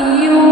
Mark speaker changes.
Speaker 1: you.